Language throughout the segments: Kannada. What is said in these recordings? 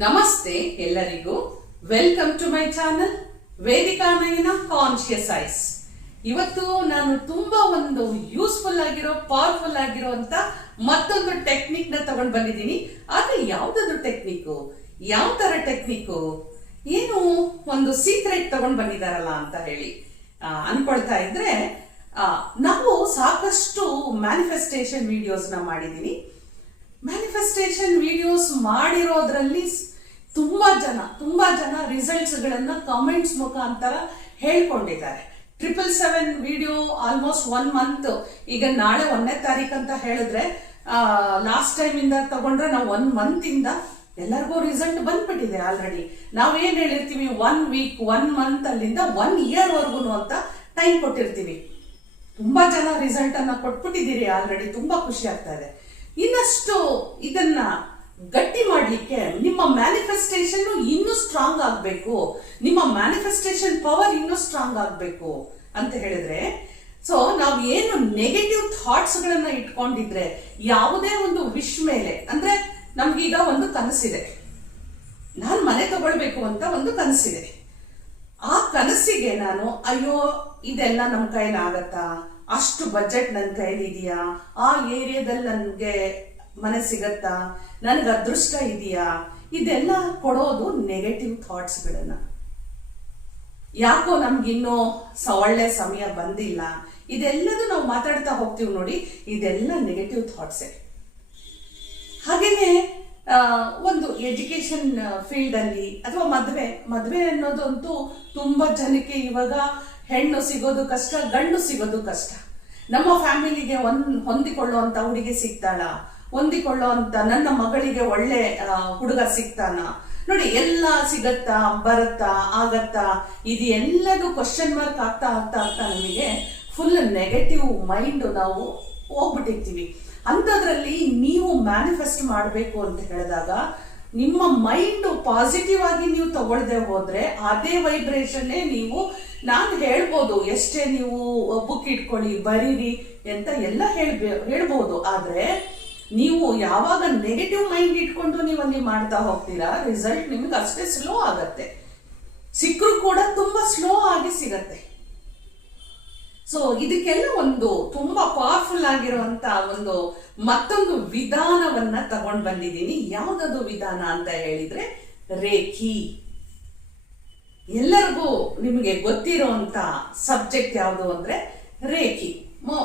ನಮಸ್ತೆ ಎಲ್ಲರಿಗೂ. Welcome to my channel Vedika Nayana conscious eyes. ಇವತ್ತು ನಾನು ತುಂಬಾ ಒಂದು ಯೂಸ್ಫುಲ್ ಆಗಿರೋ ಪವರ್ಫುಲ್ ಆಗಿರೋ ಅಂತ ಮತ್ತೊಂದು ಟೆಕ್ನಿಕ್ ನ ತಗೊಂಡ್ ಬಂದಿದ್ದೀನಿ. ಆದ್ರೆ ಯಾವ್ದದು ಟೆಕ್ನಿಕ್, ಯಾವ ತರ ಟೆಕ್ನಿಕ್, ಏನು ಒಂದು ಸೀಕ್ರೆಟ್ ತಗೊಂಡ್ ಬಂದಿದಾರಲ್ಲ ಅಂತ ಹೇಳಿ ಅನ್ಕೊಳ್ತಾ ಇದ್ರೆ, ನಾವು ಸಾಕಷ್ಟು ಮ್ಯಾನಿಫೆಸ್ಟೇಷನ್ ವಿಡಿಯೋಸ್ ನ ಮಾಡಿದೀನಿ. ಮ್ಯಾನಿಫೆಸ್ಟೇಷನ್ ವಿಡಿಯೋಸ್ ಮಾಡಿರೋದ್ರಲ್ಲಿ ತುಂಬಾ ಜನ ರಿಸಲ್ಟ್ಸ್ ಗಳನ್ನ ಕಮೆಂಟ್ಸ್ ಮುಖಾಂತರ ಹೇಳ್ಕೊಂಡಿದ್ದಾರೆ. 777 ವಿಡಿಯೋ ಆಲ್ಮೋಸ್ಟ್ 1 ಮಂತ್, ಈಗ ನಾಳೆ 1ನೇ ತಾರೀಕು ಅಂತ ಹೇಳಿದ್ರೆ ಲಾಸ್ಟ್ ಟೈಮ್ ಇಂದ ತಗೊಂಡ್ರೆ ನಾವು 1 ಮಂತ್ ಇಂದ ಎಲ್ಲರಿಗೂ ರಿಸಲ್ಟ್ ಬಂದ್ಬಿಟ್ಟಿದೆ ಆಲ್ರೆಡಿ. ನಾವೇನ್ ಹೇಳಿರ್ತೀವಿ 1 ವೀಕ್ 1 ಮಂತ್ ಅಲ್ಲಿಂದ 1 ಇಯರ್ ವರ್ಗು ಅಂತ ಟೈಮ್ ಕೊಟ್ಟಿರ್ತೀವಿ. ತುಂಬಾ ಜನ ರಿಸಲ್ಟ್ ಅನ್ನ ಕೊಟ್ಬಿಟ್ಟಿದ್ದೀರಿ ಆಲ್ರೆಡಿ. ತುಂಬಾ ಖುಷಿ ಆಗ್ತಾ ಇದೆ. ಇನ್ನಷ್ಟು ಇದನ್ನ ಗಟ್ಟಿ ಮಾಡ್ಲಿಕ್ಕೆ ನಿಮ್ಮ ಮ್ಯಾನಿಫೆಸ್ಟೇಷನ್ ಇನ್ನೂ ಸ್ಟ್ರಾಂಗ್ ಆಗ್ಬೇಕು, ನಿಮ್ಮ ಮ್ಯಾನಿಫೆಸ್ಟೇಷನ್ ಪವರ್ ಇನ್ನೂ ಸ್ಟ್ರಾಂಗ್ ಆಗ್ಬೇಕು ಅಂತ ಹೇಳಿದ್ರೆ, ಸೊ ನಾವು ಏನು ನೆಗೆಟಿವ್ ಥಾಟ್ಸ್ ಗಳನ್ನ ಇಟ್ಕೊಂಡಿದ್ರೆ ಯಾವುದೇ ಒಂದು ವಿಶ್ ಮೇಲೆ, ಅಂದ್ರೆ ನಮ್ಗೀಗ ಒಂದು ಕನಸಿದೆ, ನಾನು ಮನೆ ತಗೊಳ್ಬೇಕು ಅಂತ ಒಂದು ಕನಸಿದೆ. ಆ ಕನಸಿಗೆ ನಾನು ಅಯ್ಯೋ ಇದೆಲ್ಲ ನಮ್ ಕೈಲಿ ಆಗತ್ತಾ, ಅಷ್ಟು ಬಜೆಟ್ ನನ್ನ ಕೈಲಿ ಇದೆಯಾ, ಆ ಏರಿಯಾದಲ್ಲಿ ನನ್ಗೆ ಮನೆ ಸಿಗತ್ತಾ, ನನ್ಗೆ ಅದೃಷ್ಟ ಇದೆಯಾ, ಇದೆಲ್ಲ ಕೊಡೋದು ನೆಗೆಟಿವ್ ಥಾಟ್ಸ್ ಗಳನ್ನ. ಯಾಕೋ ನಮ್ಗಿನ್ನೂ ಒಳ್ಳೆ ಸಮಯ ಬಂದಿಲ್ಲ, ಇದೆಲ್ಲದೂ ನಾವು ಮಾತಾಡ್ತಾ ಹೋಗ್ತೀವಿ ನೋಡಿ, ಇದೆಲ್ಲ ನೆಗೆಟಿವ್ ಥಾಟ್ಸೇ. ಹಾಗೇನೆ ಒಂದು ಎಜುಕೇಶನ್ ಫೀಲ್ಡ್ ಅಲ್ಲಿ ಅಥವಾ ಮದ್ವೆ ಅನ್ನೋದಂತೂ ತುಂಬಾ ಜನಕ್ಕೆ ಇವಾಗ ಹೆಣ್ಣು ಸಿಗೋದು ಕಷ್ಟ, ಗಂಡು ಸಿಗೋದು ಕಷ್ಟ. ನಮ್ಮ ಫ್ಯಾಮಿಲಿಗೆ ಹೊಂದಿಕೊಳ್ಳುವಂತ ಹುಡುಗಿ ಸಿಗ್ತಾಳ, ಹೊಂದಿಕೊಳ್ಳುವಂತ ನನ್ನ ಮಗಳಿಗೆ ಒಳ್ಳೆ ಹುಡುಗ ಸಿಗ್ತಾನ, ನೋಡಿ ಎಲ್ಲ ಸಿಗತ್ತಾ, ಬರುತ್ತಾ, ಆಗತ್ತಾ, ಇದು ಎಲ್ಲದೂ ಕ್ವಶನ್ ಮಾರ್ಕ್ ಆಗ್ತಾ ಆಗ್ತಾ ಆಗ್ತಾ ನಮಗೆ ಫುಲ್ ನೆಗೆಟಿವ್ ಮೈಂಡ್ ನಾವು ಹೋಗ್ಬಿಟ್ಟಿರ್ತೀವಿ. ಅಂಥದ್ರಲ್ಲಿ ನೀವು ಮ್ಯಾನಿಫೆಸ್ಟ್ ಮಾಡಬೇಕು ಅಂತ ಹೇಳಿದಾಗ ನಿಮ್ಮ ಮೈಂಡ್ ಪಾಸಿಟಿವ್ ಆಗಿ ನೀವು ತಗೊಳ್ದೆ ಹೋದ್ರೆ ಅದೇ ವೈಬ್ರೇಷನ್ನೇ ನೀವು, ನಾನು ಹೇಳ್ಬೋದು ಎಷ್ಟೇ ನೀವು ಬುಕ್ ಇಟ್ಕೊಳ್ಳಿ ಬರೀರಿ ಅಂತ ಎಲ್ಲ ಹೇಳ್ಬೋದು. ಆದ್ರೆ ನೀವು ಯಾವಾಗ ನೆಗೆಟಿವ್ ಮೈಂಡ್ ಇಟ್ಕೊಂಡು ನೀವು ಅಲ್ಲಿ ಮಾಡ್ತಾ ಹೋಗ್ತೀರಾ, ರಿಸಲ್ಟ್ ನಿಮ್ಗೆ ಅಷ್ಟೇ ಸ್ಲೋ ಆಗತ್ತೆ, ಸಿಕ್ಕರು ಕೂಡ ತುಂಬಾ ಸ್ಲೋ ಆಗಿ ಸಿಗತ್ತೆ. ಸೊ ಇದಕ್ಕೆಲ್ಲ ಒಂದು ತುಂಬಾ ಪವರ್ಫುಲ್ ಆಗಿರುವಂತ ಒಂದು ಮತ್ತೊಂದು ವಿಧಾನವನ್ನ ತಗೊಂಡ್ ಬಂದಿದ್ದೀನಿ. ಯಾವ್ದದು ವಿಧಾನ ಅಂತ ಹೇಳಿದ್ರೆ ರೇಖಿ. ಎಲ್ಲರಿಗೂ ನಿಮಗೆ ಗೊತ್ತಿರುವಂತ ಸಬ್ಜೆಕ್ಟ್ ಯಾವುದು ಅಂದ್ರೆ ರೇಖಿ.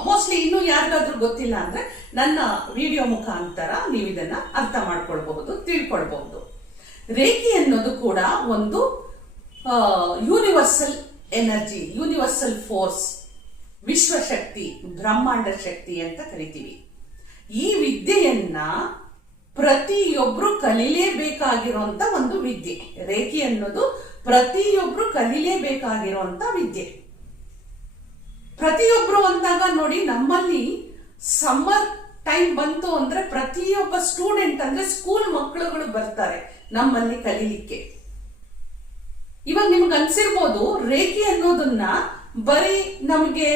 ಮೋಸ್ಟ್ಲಿ ಇನ್ನು ಯಾರಿಗಾದ್ರೂ ಗೊತ್ತಿಲ್ಲ ಅಂದ್ರೆ ನನ್ನ ವಿಡಿಯೋ ಮುಖಾಂತರ ನೀವು ಇದನ್ನ ಅರ್ಥ ಮಾಡ್ಕೊಳ್ಬಹುದು, ತಿಳ್ಕೊಳ್ಬಹುದು. ರೇಖಿ ಅನ್ನೋದು ಕೂಡ ಒಂದು universal energy, universal force, Vishwashakti, ಬ್ರಹ್ಮಾಂಡ ಶಕ್ತಿ ಅಂತ ಕರಿತೀವಿ. ಈ ವಿದ್ಯೆಯನ್ನ ಪ್ರತಿಯೊಬ್ರು ಕಲಿಲೇಬೇಕಾಗಿರುವಂತ ಒಂದು ವಿದ್ಯೆ. ರೇಖಿ ಅನ್ನೋದು ಪ್ರತಿಯೊಬ್ರು ಕಲಿಲೇಬೇಕಾಗಿರುವಂತ ವಿದ್ಯೆ. ಪ್ರತಿಯೊಬ್ರು ಅಂದಾಗ ನೋಡಿ, ನಮ್ಮಲ್ಲಿ ಸಮ್ಮರ್ ಟೈಮ್ ಬಂತು ಅಂದ್ರೆ ಪ್ರತಿಯೊಬ್ಬ ಸ್ಟೂಡೆಂಟ್ ಅಂದ್ರೆ ಸ್ಕೂಲ್ ಮಕ್ಕಳುಗಳು ಬರ್ತಾರೆ ನಮ್ಮಲ್ಲಿ ಕಲೀಲಿಕ್ಕೆ. ಇವಾಗ ನಿಮ್ಗೆ ಅನ್ಸಿರ್ಬೋದು ರೇಖಿ ಅನ್ನೋದನ್ನ ಬರೀ ನಮ್ಗೆ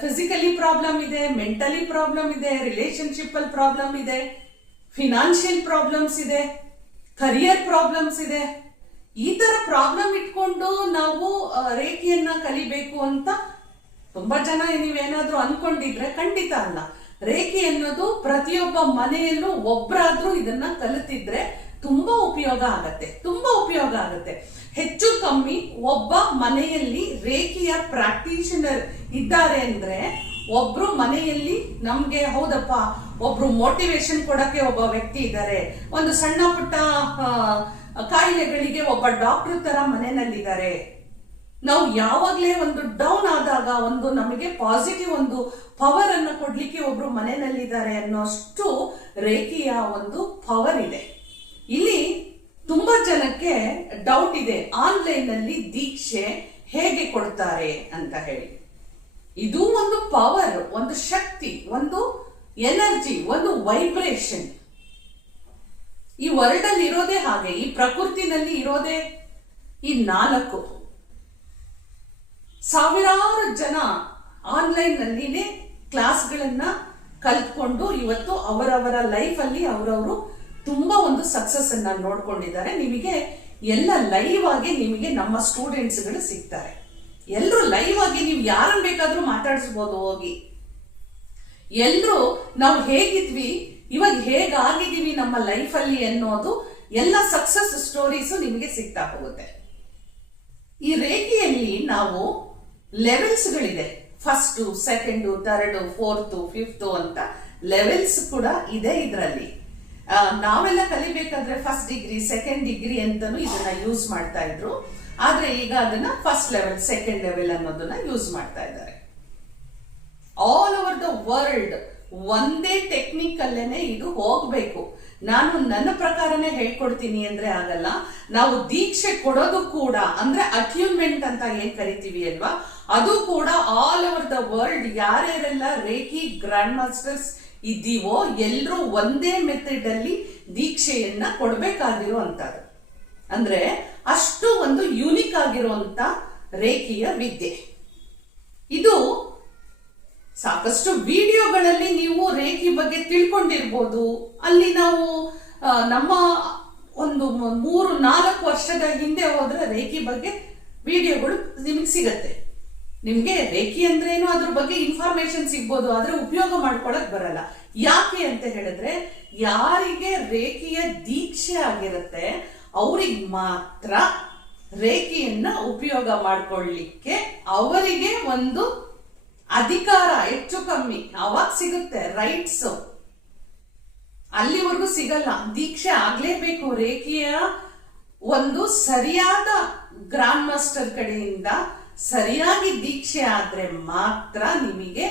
ಫಿಸಿಕಲಿ ಪ್ರಾಬ್ಲಮ್ ಇದೆ, ಮೆಂಟಲಿ ಪ್ರಾಬ್ಲಮ್ ಇದೆ, ರಿಲೇಶನ್ಶಿಪ್ ಅಲ್ಲಿ ಪ್ರಾಬ್ಲಮ್ ಇದೆ, ಫಿನಾನ್ಷಿಯಲ್ ಪ್ರಾಬ್ಲಮ್ಸ್ ಇದೆ, ಕರಿಯರ್ ಪ್ರಾಬ್ಲಮ್ಸ್ ಇದೆ, ಈ ತರ ಪ್ರಾಬ್ಲಮ್ ಇಟ್ಕೊಂಡು ನಾವು ರೇಖಿಯನ್ನ ಕಲಿಬೇಕು ಅಂತ ತುಂಬಾ ಜನ ನೀವೇನಾದ್ರೂ ಅನ್ಕೊಂಡಿದ್ರೆ ಖಂಡಿತ ಅಲ್ಲ. ರೇಖಿ ಅನ್ನೋದು ಪ್ರತಿಯೊಬ್ಬ ಮನೆಯಲ್ಲೂ ಒಬ್ರಾದ್ರೂ ಇದನ್ನ ಕಲಿತಿದ್ರೆ ತುಂಬಾ ಉಪಯೋಗ ಆಗತ್ತೆ. ಹೆಚ್ಚು ಕಮ್ಮಿ ಒಬ್ಬ ಮನೆಯಲ್ಲಿ ರೇಖಿಯ ಪ್ರಾಕ್ಟೀಷನರ್ ಇದ್ದಾರೆ ಅಂದ್ರೆ, ಒಬ್ರು ಮನೆಯಲ್ಲಿ ನಮ್ಗೆ ಹೌದಪ್ಪ ಒಬ್ರು ಮೋಟಿವೇಶನ್ ಕೊಡಕ್ಕೆ ಒಬ್ಬ ವ್ಯಕ್ತಿ ಇದ್ದಾರೆ, ಒಂದು ಸಣ್ಣ ಪುಟ್ಟ ಕಾಯಿಲೆಗಳಿಗೆ ಒಬ್ಬ ಡಾಕ್ಟರ್ ತರ ಮನೆಯಲ್ಲಿದ್ದಾರೆ, ನಾವು ಯಾವಾಗ್ಲೇ ಒಂದು ಡೌನ್ ಆದಾಗ ಒಂದು ನಮಗೆ ಪಾಸಿಟಿವ್ ಒಂದು ಪವರ್ ಅನ್ನು ಕೊಡ್ಲಿಕ್ಕೆ ಒಬ್ರು ಮನೆಯಲ್ಲಿದ್ದಾರೆ ಅನ್ನೋಷ್ಟು ರೇಖಿಯ ಒಂದು ಪವರ್ ಇದೆ. ಇಲ್ಲಿ ತುಂಬಾ ಜನಕ್ಕೆ ಡೌಟ್ ಇದೆ, ಆನ್ಲೈನ್ ನಲ್ಲಿ ದೀಕ್ಷೆ ಹೇಗೆ ಕೊಡ್ತಾರೆ ಅಂತ ಹೇಳಿ. ಇದು ಒಂದು ಪವರ್, ಒಂದು ಶಕ್ತಿ, ಒಂದು ಎನರ್ಜಿ, ಒಂದು ವೈಬ್ರೇಷನ್. ಈ ವರ್ಲ್ಡ್ ಅಲ್ಲಿ ಇರೋದೇ ಹಾಗೆ, ಈ ಪ್ರಕೃತಿನಲ್ಲಿ ಇರೋದೇ ಈ 4. ಸಾವಿರಾರು ಜನ ಆನ್ಲೈನ್ ನಲ್ಲಿನೇ ಕ್ಲಾಸ್ಗಳನ್ನ ಕಲ್ತ್ಕೊಂಡು ಇವತ್ತು ಅವರವರ ಲೈಫ್ ಅಲ್ಲಿ ಅವರವರು ತುಂಬಾ ಒಂದು ಸಕ್ಸಸ್ ಅನ್ನ ನೋಡ್ಕೊಂಡಿದ್ದಾರೆ. ನಿಮಗೆ ಎಲ್ಲ ಲೈವ್ ಆಗಿ ನಿಮಗೆ ನಮ್ಮ ಸ್ಟೂಡೆಂಟ್ಸ್ ಗಳು ಸಿಗ್ತಾರೆ. ಎಲ್ಲರೂ ಲೈವ್ ಆಗಿ ನೀವು ಯಾರನ್ನ ಬೇಕಾದ್ರೂ ಮಾತಾಡಿಸ್ಬೋದು. ಹೋಗಿ ಎಲ್ರು ನಾವು ಹೇಗಿದ್ವಿ, ಇವಾಗ ಹೇಗಾಗಿದ್ದೀವಿ ನಮ್ಮ ಲೈಫ್ ಅಲ್ಲಿ ಅನ್ನೋದು ಎಲ್ಲ ಸಕ್ಸಸ್ ಸ್ಟೋರೀಸು ನಿಮಗೆ ಸಿಗ್ತಾ ಹೋಗುತ್ತೆ. ಈ ರೇಖೆಯಲ್ಲಿ ನಾವು ಲೆವೆಲ್ಸ್ ಗಳಿದೆ. First, second, third, fourth, fifth ಅಂತ ಲೆವೆಲ್ಸ್ ಕೂಡ ಇದೆ ಇದರಲ್ಲಿ. ನಾವೆಲ್ಲ ಕಲಿಬೇಕಾದ್ರೆ ಫಸ್ಟ್ ಡಿಗ್ರಿ, ಸೆಕೆಂಡ್ ಡಿಗ್ರಿ ಅಂತಾನು ಇದನ್ನ ಯೂಸ್ ಮಾಡ್ತಾ ಇದ್ರು. ಆದ್ರೆ ಈಗ ಅದನ್ನ ಫಸ್ಟ್ ಲೆವೆಲ್, ಸೆಕೆಂಡ್ ಲೆವೆಲ್ ಅನ್ನೋದನ್ನ ಯೂಸ್ ಮಾಡ್ತಾ ಇದ್ದಾರೆ. ಆಲ್ ಓವರ್ ದ ವರ್ಲ್ಡ್ ಒಂದೇ ಟೆಕ್ನಿಕ್ ಅಲ್ಲೇನೆ ಇದು ಹೋಗ್ಬೇಕು. ನಾನು ನನ್ನ ಪ್ರಕಾರನೇ ಹೇಳ್ಕೊಡ್ತೀನಿ ಅಂದ್ರೆ ಆಗಲ್ಲ. ನಾವು ದೀಕ್ಷೆ ಕೊಡೋದು ಕೂಡ ಅಂದ್ರೆ ಅಟ್ಯೂನ್ಮೆಂಟ್ ಅಂತ ಏನ್ ಕರಿತೀವಿ ಅಲ್ವಾ, ಅದು ಕೂಡ ಆಲ್ ಓವರ್ ದ ವರ್ಲ್ಡ್ ಯಾರ್ಯಾರೆಲ್ಲ ರೇಖಿ ಗ್ರ್ಯಾಂಡ್ ಮಾಸ್ಟರ್ಸ್ ಇದ್ದೀವೋ ಎಲ್ಲರೂ ಒಂದೇ ಮೆಥಡ್ ಅಲ್ಲಿ ದೀಕ್ಷೆಯನ್ನ ಕೊಡ್ಬೇಕಾಗಿರುವಂತದ್ದು. ಅಂದ್ರೆ ಅಷ್ಟು ಒಂದು ಯೂನಿಕ್ ಆಗಿರುವಂತ ರೇಖಿಯ ವಿದ್ಯೆ ಇದು. ಸಾಕಷ್ಟು ವಿಡಿಯೋಗಳಲ್ಲಿ ನೀವು ರೇಖಿ ಬಗ್ಗೆ ತಿಳ್ಕೊಂಡಿರ್ಬೋದು. ಅಲ್ಲಿ ನಾವು ನಮ್ಮ ಒಂದು 3-4 ವರ್ಷದ ಹಿಂದೆ ಹೋದ್ರೆ ರೇಖಿ ಬಗ್ಗೆ ವಿಡಿಯೋಗಳು ನಿಮಗೆ ಸಿಗತ್ತೆ. ನಿಮ್ಗೆ ರೇಖಿ ಅಂದ್ರೇನು ಅದ್ರ ಬಗ್ಗೆ ಇನ್ಫಾರ್ಮೇಶನ್ ಸಿಗ್ಬೋದು, ಆದ್ರೆ ಉಪಯೋಗ ಮಾಡ್ಕೊಳಕ್ ಬರಲ್ಲ. ಯಾಕೆ ಅಂತ ಹೇಳಿದ್ರೆ, ಯಾರಿಗೆ ರೇಖಿಯ ದೀಕ್ಷೆ ಆಗಿರುತ್ತೆ ಅವ್ರಿಗೆ ಮಾತ್ರ ರೇಖಿಯನ್ನ ಉಪಯೋಗ ಮಾಡ್ಕೊಳ್ಳಿಕ್ಕೆ ಅವರಿಗೆ ಒಂದು ಅಧಿಕಾರ ಹೆಚ್ಚು ಕಮ್ಮಿ ಅವಾಗ ಸಿಗುತ್ತೆ, ರೈಟ್ಸ್. ಅಲ್ಲಿವರೆಗೂ ಸಿಗಲ್ಲ. ದೀಕ್ಷೆ ಆಗ್ಲೇಬೇಕು. ರೇಖಿಯ ಒಂದು ಸರಿಯಾದ ಗ್ರಾಂಡ್ ಮಾಸ್ಟರ್ ಕಡೆಯಿಂದ ಸರಿಯಾಗಿ ದೀಕ್ಷೆ ಆದ್ರೆ ಮಾತ್ರ ನಿಮಗೆ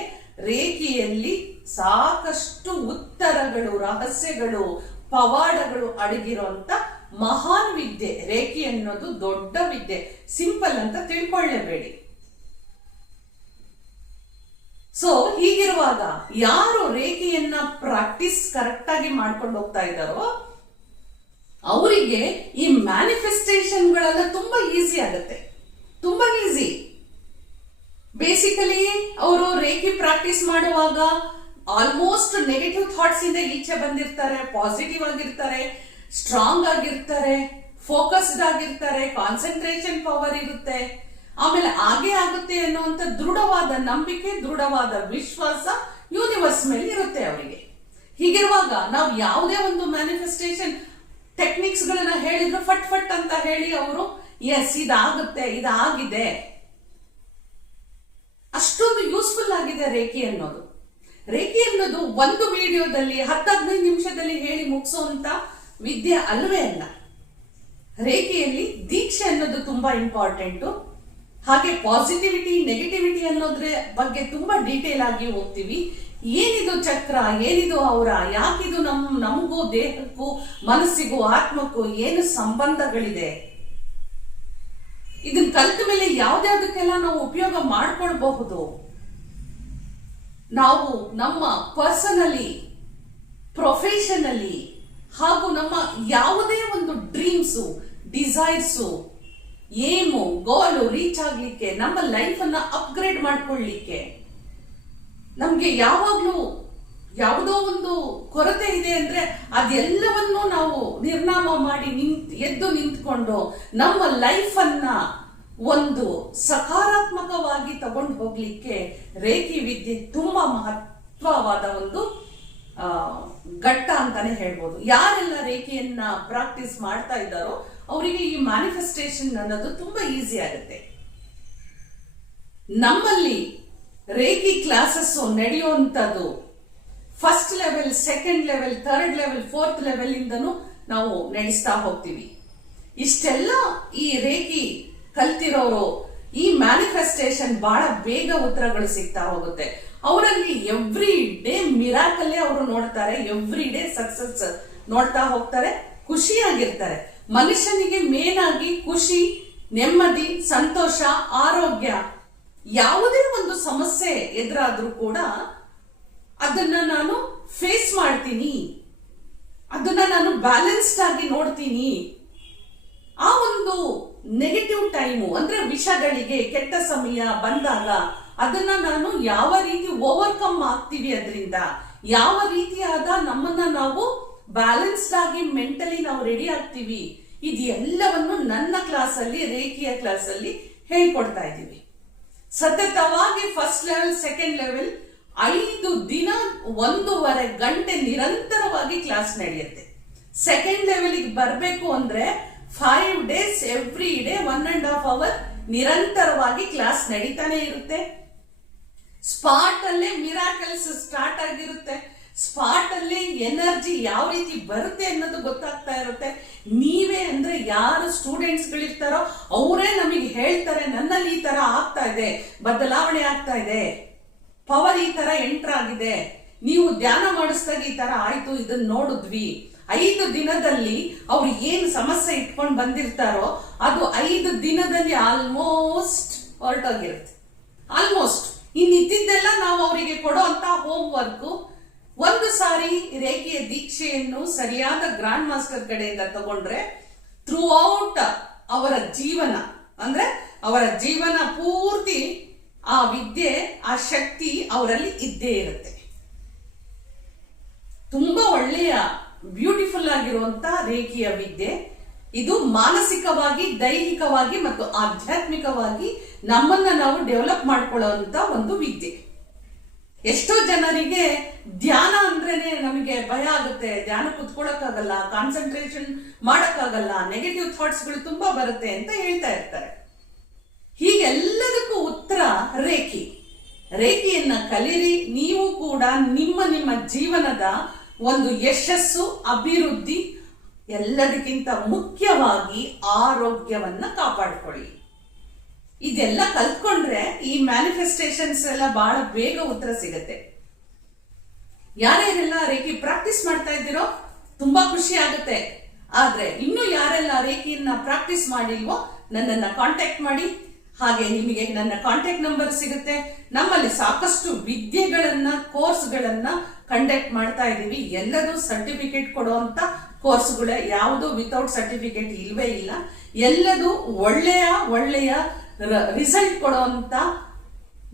ರೇಖಿಯಲ್ಲಿ ಸಾಕಷ್ಟು ಉತ್ತರಗಳು, ರಹಸ್ಯಗಳು, ಪವಾಡಗಳು ಅಡಗಿರುವಂತ ಮಹಾನ್ ವಿದ್ಯೆ. ರೇಖಿ ಅನ್ನೋದು ದೊಡ್ಡ ವಿದ್ಯೆ, ಸಿಂಪಲ್ ಅಂತ ತಿಳ್ಕೊಳ್ಳೇಬೇಡಿ. ಸೊ ಹೀಗಿರುವಾಗ ಯಾರು ರೇಖೆಯನ್ನ ಪ್ರಾಕ್ಟೀಸ್ ಕರೆಕ್ಟ್ ಆಗಿ ಮಾಡ್ಕೊಂಡು ಹೋಗ್ತಾ ಇದ್ದಾರೋ ಅವರಿಗೆ ಈ ಮ್ಯಾನಿಫೆಸ್ಟೇಷನ್ ಗಳೆಲ್ಲ ತುಂಬಾ ಈಸಿ ಆಗುತ್ತೆ, ತುಂಬಾ ಈಸಿ. ಬೇಸಿಕಲಿ ಅವರು ರೇಖಿ ಪ್ರಾಕ್ಟೀಸ್ ಮಾಡುವಾಗ ಆಲ್ಮೋಸ್ಟ್ ನೆಗೆಟಿವ್ ಥಾಟ್ಸ್ ಇಂದ ಈಚೆ ಬಂದಿರ್ತಾರೆ, ಪಾಸಿಟಿವ್ ಆಗಿರ್ತಾರೆ, ಸ್ಟ್ರಾಂಗ್ ಆಗಿರ್ತಾರೆ, ಫೋಕಸ್ಡ್ ಆಗಿರ್ತಾರೆ, ಕಾನ್ಸಂಟ್ರೇಷನ್ ಪವರ್ ಇರುತ್ತೆ. ಆಮೇಲೆ ಹಾಗೆ ಆಗುತ್ತೆ ಅನ್ನುವಂತ ದೃಢವಾದ ನಂಬಿಕೆ, ದೃಢವಾದ ವಿಶ್ವಾಸ ಯೂನಿವರ್ಸ್ ಮೇಲೆ ಇರುತ್ತೆ ಅವರಿಗೆ. ಹೀಗಿರುವಾಗ ನಾವು ಯಾವುದೇ ಒಂದು ಮ್ಯಾನಿಫೆಸ್ಟೇಷನ್ ಟೆಕ್ನಿಕ್ಸ್ ಗಳನ್ನ ಹೇಳಿದ್ರು ಫಟ್ ಫಟ್ ಅಂತ ಹೇಳಿ ಅವರು ಎಸ್ ಇದಾಗುತ್ತೆ, ಇದಾಗಿದೆ. ಅಷ್ಟೊಂದು ಯೂಸ್ಫುಲ್ ಆಗಿದೆ ರೇಖಿ ಅನ್ನೋದು. ರೇಖಿ ಅನ್ನೋದು ಒಂದು ವಿಡಿಯೋದಲ್ಲಿ 10-15 ನಿಮಿಷದಲ್ಲಿ ಹೇಳಿ ಮುಗಿಸುವಂತ ವಿದ್ಯೆ ಅಲ್ವೇ ಅಲ್ಲ. ರೇಖೆಯಲ್ಲಿ ದೀಕ್ಷೆ ಅನ್ನೋದು ತುಂಬಾ ಇಂಪಾರ್ಟೆಂಟ್. ಹಾಗೆ ಪಾಸಿಟಿವಿಟಿ, ನೆಗೆಟಿವಿಟಿ ಅನ್ನೋದ್ರ ಬಗ್ಗೆ ತುಂಬಾ ಡೀಟೇಲ್ ಆಗಿ ಹೋಗ್ತೀವಿ. ಏನಿದು ಚಕ್ರ, ಏನಿದು ಅವರ, ಯಾಕಿದು ನಮಗೂ ದೇಹಕ್ಕೂ ಮನಸ್ಸಿಗೂ ಆತ್ಮಕ್ಕೂ ಏನು ಸಂಬಂಧಗಳಿದೆ, ಇದನ್ನ ಕಲಿತ ಮೇಲೆ ಯಾವ್ದಾವ್ದಕ್ಕೆಲ್ಲ ನಾವು ಉಪಯೋಗ ಮಾಡ್ಕೊಳ್ಬಹುದು. ನಾವು ನಮ್ಮ ಪರ್ಸನಲಿ, ಪ್ರೊಫೆಷನಲಿ ಹಾಗೂ ನಮ್ಮ ಯಾವುದೇ ಒಂದು ಡ್ರೀಮ್ಸು, ಡಿಸೈರ್ಸು, ಏಮು, ಗೋಲು ರೀಚ್ ಆಗ್ಲಿಕ್ಕೆ, ನಮ್ಮ ಲೈಫ್ ಅನ್ನ ಅಪ್ಗ್ರೇಡ್ ಮಾಡ್ಕೊಳ್ಳಿಕ್ಕೆ, ನಮ್ಗೆ ಯಾವಾಗ್ಲೂ ಯಾವುದೋ ಒಂದು ಕೊರತೆ ಇದೆ ಅಂದ್ರೆ ಅದೆಲ್ಲವನ್ನೂ ನಾವು ನಿರ್ನಾಮ ಮಾಡಿ ಎದ್ದು ನಿಂತ್ಕೊಂಡು ನಮ್ಮ ಲೈಫ್ ಅನ್ನ ಒಂದು ಸಕಾರಾತ್ಮಕವಾಗಿ ತಗೊಂಡು ಹೋಗ್ಲಿಕ್ಕೆ ರೇಖಿ ವಿದ್ಯೆ ತುಂಬಾ ಮಹತ್ವವಾದ ಒಂದು ಘಟ್ಟ ಅಂತಾನೆ ಹೇಳ್ಬೋದು. ಯಾರೆಲ್ಲ ರೇಖಿಯನ್ನ ಪ್ರಾಕ್ಟೀಸ್ ಮಾಡ್ತಾ ಇದ್ದಾರೋ ಅವರಿಗೆ ಈ ಮ್ಯಾನಿಫೆಸ್ಟೇಷನ್ ಅನ್ನೋದು ತುಂಬಾ ಈಸಿ ಆಗುತ್ತೆ. ನಮ್ಮಲ್ಲಿ ರೇಖಿ ಕ್ಲಾಸಸ್ ನಡೆಯುವಂತದ್ದು first level, second level, third level, fourth level ಇಂದನೂ ನಾವು ನಡೆಸ್ತಾ ಹೋಗ್ತೀವಿ. ಇಷ್ಟೆಲ್ಲ ಈ ರೇಖಿ ಕಲ್ತಿರೋರು ಈ ಮ್ಯಾನಿಫೆಸ್ಟೇಷನ್ ಬಹಳ ಬೇಗ ಉತ್ತರಗಳು ಸಿಗ್ತಾ ಹೋಗುತ್ತೆ. ಅವರಲ್ಲಿ ಎವ್ರಿ ಡೇ ಮಿರಾಕಲ್ಲೇ ಅವರು ನೋಡ್ತಾರೆ, ಎವ್ರಿ ಡೇ ಸಕ್ಸಸ್ ನೋಡ್ತಾ ಹೋಗ್ತಾರೆ, ಖುಷಿಯಾಗಿರ್ತಾರೆ. ಮನುಷ್ಯನಿಗೆ ಮೇನ್ ಆಗಿ ಖುಷಿ, ನೆಮ್ಮದಿ, ಸಂತೋಷ, ಆರೋಗ್ಯ, ಯಾವುದೇ ಒಂದು ಸಮಸ್ಯೆ ಎದುರಾದ್ರೂ ಕೂಡ ಅದನ್ನ ನಾನು ಫೇಸ್ ಮಾಡ್ತೀನಿ, ಅದನ್ನ ನಾನು ಬ್ಯಾಲೆನ್ಸ್ಡ್ ಆಗಿ ನೋಡ್ತೀನಿ. ಆ ಒಂದು ನೆಗೆಟಿವ್ ಟೈಮು ಅಂದ್ರೆ ವಿಷಗಳಿಗೆ, ಕೆಟ್ಟ ಸಮಯ ಬಂದಾಗ ಅದನ್ನ ನಾನು ಯಾವ ರೀತಿ ಓವರ್ಕಮ್ ಆಗ್ತೀವಿ, ಅದರಿಂದ ಯಾವ ರೀತಿಯಾದ ನಮ್ಮನ್ನ ನಾವು ಬ್ಯಾಲೆನ್ಸ್ಡ್ ಆಗಿ ಮೆಂಟಲಿ ನಾವು ರೆಡಿ ಆಗ್ತೀವಿ. ಇದೆಲ್ಲವನ್ನು ನನ್ನ ಕ್ಲಾಸಲ್ಲಿ, ರೇಖಿಯ ಕ್ಲಾಸಲ್ಲಿ ಹೇಳ್ಕೊಡ್ತಾ ಇದ್ದೀವಿ. ಸತತವಾಗಿ ಫಸ್ಟ್ ಲೆವೆಲ್, ಸೆಕೆಂಡ್ ಲೆವೆಲ್ 5 ದಿನ 1.5 ಗಂಟೆ ನಿರಂತರವಾಗಿ ಕ್ಲಾಸ್ ನಡೆಯುತ್ತೆ. ಸೆಕೆಂಡ್ ಲೆವೆಲ್ಗೆ ಬರಬೇಕು ಅಂದ್ರೆ 5 days ಎವ್ರಿ ಡೇ 1.5 hour ನಿರಂತರವಾಗಿ ಕ್ಲಾಸ್ ನಡೀತಾನೆ ಇರುತ್ತೆ. ಸ್ಪಾಟ್ ಅಲ್ಲೇ ಮಿರಾಕಲ್ಸ್ ಸ್ಟಾರ್ಟ್ ಆಗಿರುತ್ತೆ. ಸ್ಪಾಟ್ ಅಲ್ಲೇ ಎನರ್ಜಿ ಯಾವ ರೀತಿ ಬರುತ್ತೆ ಅನ್ನೋದು ಗೊತ್ತಾಗ್ತಾ ಇರುತ್ತೆ. ನೀವೇ ಅಂದ್ರೆ ಯಾರು ಸ್ಟೂಡೆಂಟ್ಸ್ ಗಳಿರ್ತಾರೋ ಅವರೇ ನಮಗೆ ಹೇಳ್ತಾರೆ, ನನ್ನಲ್ಲಿ ಈ ತರ ಆಗ್ತಾ ಇದೆ, ಬದಲಾವಣೆ ಆಗ್ತಾ ಇದೆ, ಪವರ್ ಈ ತರ ಎಂಟರ್ ಆಗಿದೆ, ನೀವು ಧ್ಯಾನ ಮಾಡಿಸಿದಾಗ ಈ ತರ ಆಯ್ತು, ಇದನ್ನ ನೋಡಿದ್ವಿ. 5 ದಿನದಲ್ಲಿ ಅವ್ರು ಏನ್ ಸಮಸ್ಯೆ ಇಟ್ಕೊಂಡು ಬಂದಿರ್ತಾರೋ ಅದು 5 ದಿನದಲ್ಲಿ ಆಲ್ಮೋಸ್ಟ್ ಹೊರಟೋಗಿರುತ್ತೆ. ಆಲ್ಮೋಸ್ಟ್ ಇನ್ನಿದ್ದೆಲ್ಲ ನಾವು ಅವರಿಗೆ ಕೊಡುವಂತ ಹೋಮ್ ವರ್ಕ್. ಒಂದು ಸಾರಿ ರೇಖೆಯ ದೀಕ್ಷೆಯನ್ನು ಸರಿಯಾದ ಗ್ರಾಂಡ್ ಮಾಸ್ಟರ್ ಕಡೆಯಿಂದ ತಗೊಂಡ್ರೆ ಥ್ರೂ ಔಟ್ ಅವರ ಜೀವನ, ಅಂದ್ರೆ ಅವರ ಜೀವನ ಪೂರ್ತಿ ಆ ವಿದ್ಯೆ, ಆ ಶಕ್ತಿ ಅವರಲ್ಲಿ ಇದ್ದೇ ಇರುತ್ತೆ. ತುಂಬಾ ಒಳ್ಳೆಯ ಬ್ಯೂಟಿಫುಲ್ ಆಗಿರುವಂತ ರೇಖೆಯ ವಿದ್ಯೆ ಇದು. ಮಾನಸಿಕವಾಗಿ, ದೈಹಿಕವಾಗಿ ಮತ್ತು ಆಧ್ಯಾತ್ಮಿಕವಾಗಿ ನಮ್ಮನ್ನ ನಾವು ಡೆವಲಪ್ ಮಾಡ್ಕೊಳ್ಳುವಂತ ಒಂದು ವಿದ್ಯೆ. ಎಷ್ಟೋ ಜನರಿಗೆ ಧ್ಯಾನ ಅಂದ್ರೇನೆ ನಮಗೆ ಭಯ ಆಗುತ್ತೆ, ಧ್ಯಾನ ಕುತ್ಕೊಳ್ಳಕ್ಕಾಗಲ್ಲ, ಕಾನ್ಸಂಟ್ರೇಷನ್ ಮಾಡಕ್ಕಾಗಲ್ಲ, ನೆಗೆಟಿವ್ ಥಾಟ್ಸ್ ಗಳು ತುಂಬಾ ಬರುತ್ತೆ ಅಂತ ಹೇಳ್ತಾ ಇರ್ತಾರೆ. ಹೀಗೆಲ್ಲದಕ್ಕೂ ಉತ್ತರ ರೇಖೆಯನ್ನ ಕಲಿರಿ. ನೀವು ಕೂಡ ನಿಮ್ಮ ಜೀವನದ ಒಂದು ಯಶಸ್ಸು, ಅಭಿವೃದ್ಧಿ, ಎಲ್ಲದಕ್ಕಿಂತ ಮುಖ್ಯವಾಗಿ ಆರೋಗ್ಯವನ್ನ ಕಾಪಾಡಿಕೊಳ್ಳಿ. ಇದೆಲ್ಲ ಕಲ್ತ್ಕೊಂಡ್ರೆ ಈ ಮ್ಯಾನಿಫೆಸ್ಟೇಷನ್ಸ್ ಎಲ್ಲ ಬಹಳ ಬೇಗ ಉತ್ತರ ಸಿಗುತ್ತೆ. ಯಾರ್ಯಾರೆಲ್ಲ ರೇಖೆ ಪ್ರಾಕ್ಟೀಸ್ ಮಾಡ್ತಾ ಇದ್ದೀರೋ ತುಂಬಾ ಖುಷಿ ಆಗುತ್ತೆ. ಆದ್ರೆ ಇನ್ನು ಯಾರೆಲ್ಲ ರೇಖೆಯನ್ನ ಪ್ರಾಕ್ಟೀಸ್ ಮಾಡಿಲ್ವೋ ನನ್ನನ್ನ ಕಾಂಟ್ಯಾಕ್ಟ್ ಮಾಡಿ. ಹಾಗೆ ನಿಮಗೆ ನನ್ನ ಕಾಂಟ್ಯಾಕ್ಟ್ ನಂಬರ್ ಸಿಗುತ್ತೆ. ನಮ್ಮಲ್ಲಿ ಸಾಕಷ್ಟು ವಿದ್ಯೆಗಳನ್ನ, ಕೋರ್ಸ್ಗಳನ್ನ ಕಂಡಕ್ಟ್ ಮಾಡ್ತಾ ಇದ್ದೀವಿ. ಎಲ್ಲದೂ ಸರ್ಟಿಫಿಕೇಟ್ ಕೊಡುವಂತ ಕೋರ್ಸ್ಗಳೇ, ಯಾವುದು ವಿತೌಟ್ ಸರ್ಟಿಫಿಕೇಟ್ ಇಲ್ವೇ ಇಲ್ಲ. ಎಲ್ಲದೂ ಒಳ್ಳೆಯ ರಿಸಲ್ಟ್ ಕೊಡುವಂತ,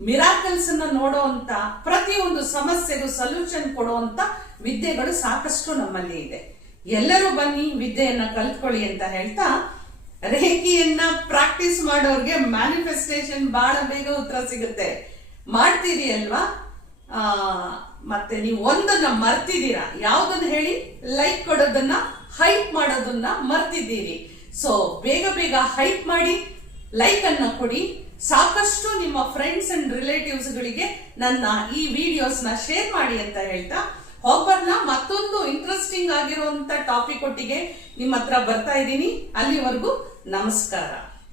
ಮಿರಾಕಲ್ಸ್ ಅನ್ನ ನೋಡುವಂತ, ಪ್ರತಿಯೊಂದು ಸಮಸ್ಯೆಗೂ ಸೊಲ್ಯೂಷನ್ ಕೊಡುವಂತ ವಿದ್ಯೆಗಳು ಸಾಕಷ್ಟು ನಮ್ಮಲ್ಲಿ ಇದೆ. ಎಲ್ಲರೂ ಬನ್ನಿ, ವಿದ್ಯೆಯನ್ನ ಕಲ್ತ್ಕೊಳ್ಳಿ ಅಂತ ಹೇಳ್ತಾ, ರೇಖೆಯನ್ನ ಪ್ರಾಕ್ಟೀಸ್ ಮಾಡೋರ್ಗೆ ಮ್ಯಾನಿಫೆಸ್ಟೇಷನ್ ಬಹಳ ಬೇಗ ಉತ್ತರ ಸಿಗುತ್ತೆ. ಮಾಡ್ತೀರಿ ಅಲ್ವಾ? ಮತ್ತೆ ನೀವು ಒಂದನ್ನ ಮರ್ತಿದ್ದೀರಾ. ಯಾವ್ದನ್ನ ಹೇಳಿ? ಲೈಕ್ ಕೊಡೋದನ್ನ, ಹೈಪ್ ಮಾಡೋದನ್ನ ಮರ್ತಿದ್ದೀರಿ. ಸೊ ಬೇಗ ಹೈಪ್ ಮಾಡಿ, ಲೈಕ್ ಅನ್ನ ಕೊಡಿ. ಸಾಕಷ್ಟು ನಿಮ್ಮ ಫ್ರೆಂಡ್ಸ್ ಅಂಡ್ ರಿಲೇಟಿವ್ಸ್ ಗಳಿಗೆ ನನ್ನ ಈ ವಿಡಿಯೋಸ್ ನ ಶೇರ್ ಮಾಡಿ ಅಂತ ಹೇಳ್ತಾ ಹೋಗ್ಬರ್ನ ಮತ್ತೊಂದು ಇಂಟ್ರೆಸ್ಟಿಂಗ್ ಆಗಿರುವಂತ ಟಾಪಿಕ್ ಒಟ್ಟಿಗೆ ನಿಮ್ಮ ಹತ್ರ ಬರ್ತಾ ಇದ್ದೀನಿ. ಅಲ್ಲಿವರೆಗೂ ನಮಸ್ಕಾರ.